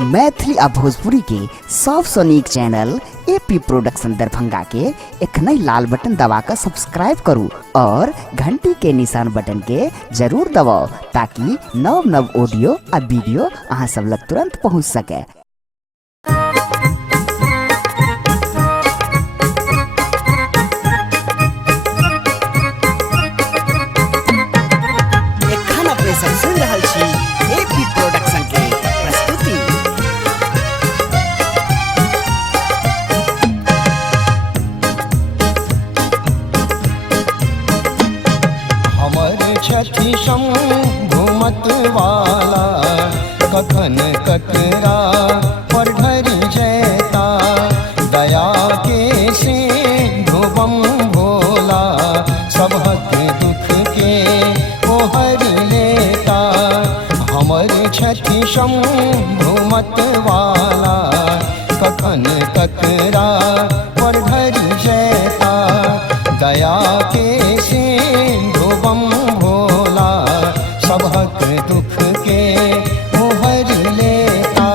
मैथिली आ भोजपुरी के सबसे नीक चैनल एपी प्रोडक्शन दरभंगा के एखनई लाल बटन दबाकर सब्सक्राइब करू और घंटी के निशान बटन के जरूर दबाओ ताकि नव नव ऑडियो आ वीडियो अहाँ सब लग तुरंत पहुंच सके। सुन रहल छी एपी प्रोडक्शन के प्रस्तुति। हमर छठी शंभु मत वाला कखन ककरा पर ढरि जैता दया के सिंधु बम भोला सबहक दुख के ओहरि लेता। हमर छठी शंभु मत वाला कखन ककरा पर ढरि जैता दया के सिंधु बम भोला सबहक दुख के ओहरि लेता।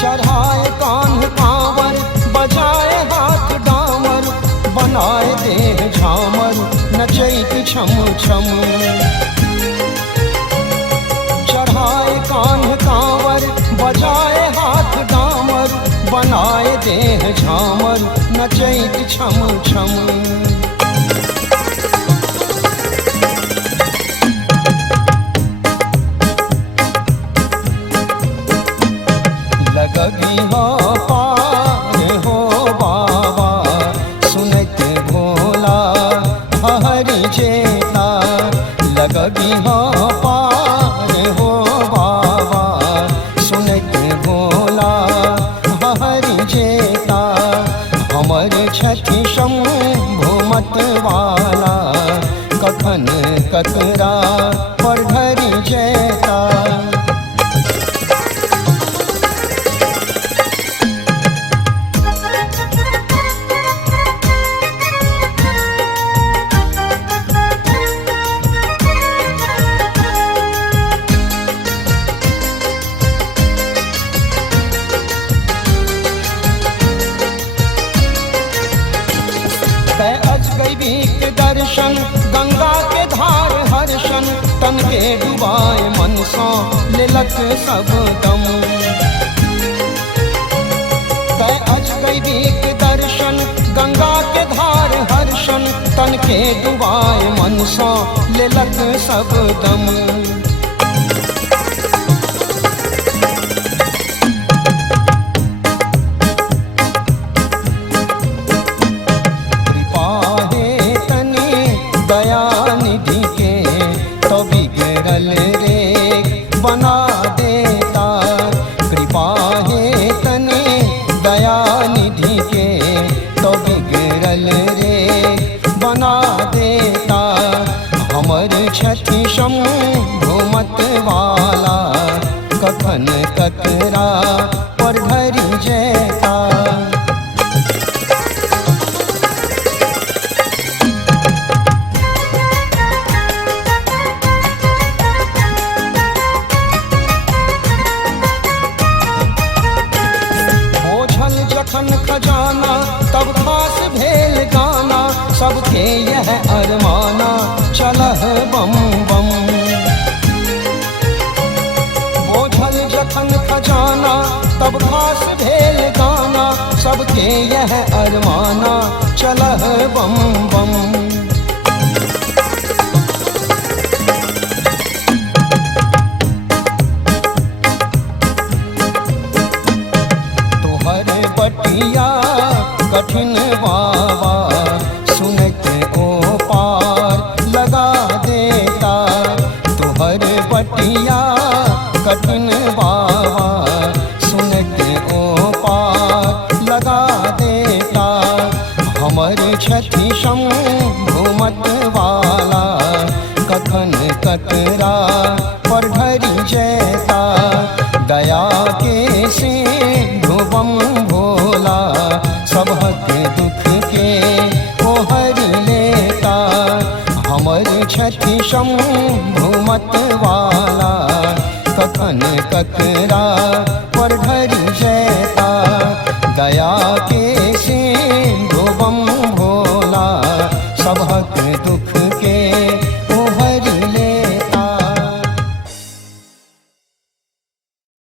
चढ़ाए कान कांवर बजाए हाथ डामर बनाए देह झामर नचैत छम छम। चढ़ाए कान कांवर बजाए हाथ डामर बनाए देह झामर नचैत छम छम। लगगी हो पार हो बाबा सुनत भोला हरि जेता। लगगी हो पार हो बाबा सुनत भोला हरि जेता। हमर छठी शंभु मत वाला कखन ककरा पर ढरि जैता। के दर्शन गंगा के धार हर्षण तन के डुबाए मन सो लेलक सब दम। अजगैबी के दर्शन गंगा के धार हर्षण तन के डुबाए मन सो लेलक सब दम। दयानिधि के तो बिगड़ल रे बना देता। कृपा है तने दयानिधि के तो बिगड़ल रे बना देता। हमर छठी शंभु मत वाला कखन ककरा पर ढरि जैता। जखन खजाना तब खास भेल गाना सबके यह अरमाना चलह बम बम। बोझल जखन खजाना तब खास भेल गाना सबके यह अरमाना चलह बम बम। बटिया कठिन बाबा सुनत ओ पार लगा देता। तुहर बटिया कठिन बाबा सुनत ओ पार लगा देता। हमर छठी शंभु मत वाला कखन ककरा पर ढरि जैता। दया के सिंधु बम छथि शंभुमत वाला, कखन ककरा पर ढरि जैता, दया के सिंधु बम भोला, सबहक दुख के